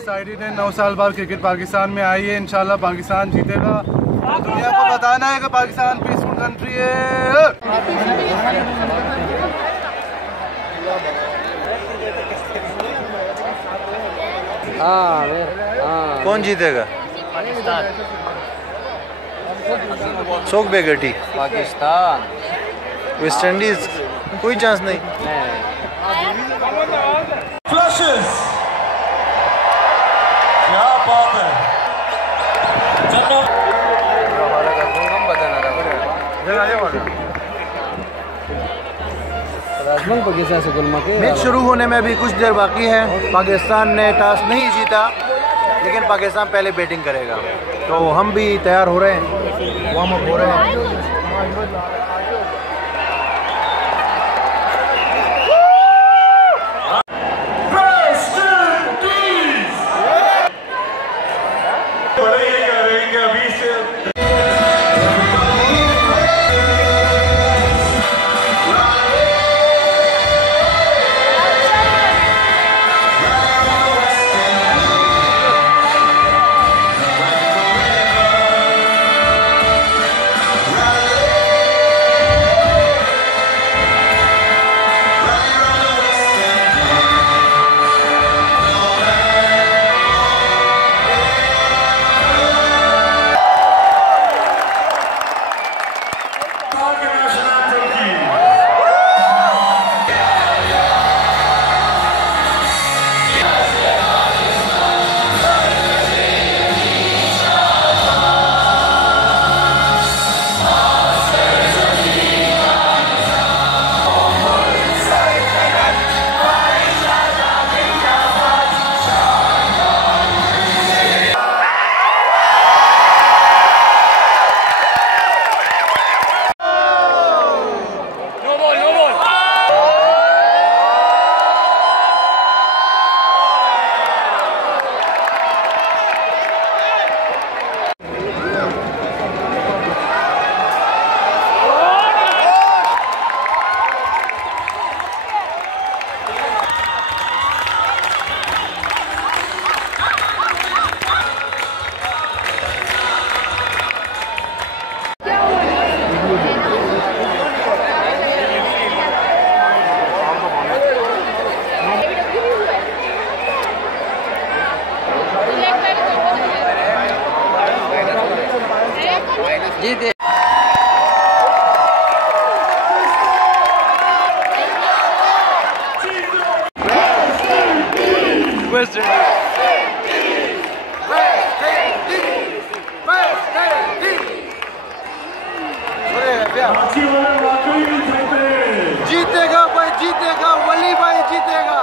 Excited है। 9 साल बाद क्रिकेट पाकिस्तान में आई है। इंशाल्लाह पाकिस्तान जीतेगा। दुनिया को बताना है कि पाकिस्तान पीसफुल कंट्री है। कौन जीतेगा? सोक बेगटी पाकिस्तान, वेस्ट इंडीज कोई चांस नहीं। फ्लैशेस, क्या बात है। मैच शुरू होने में अभी कुछ देर बाकी है। पाकिस्तान ने टॉस नहीं जीता, लेकिन पाकिस्तान पहले बैटिंग करेगा, तो हम भी तैयार हो रहे हैं, वार्म अप हो रहे हैं। जीते। जीतेगा भाई, जीतेगा वली भाई, जीतेगा।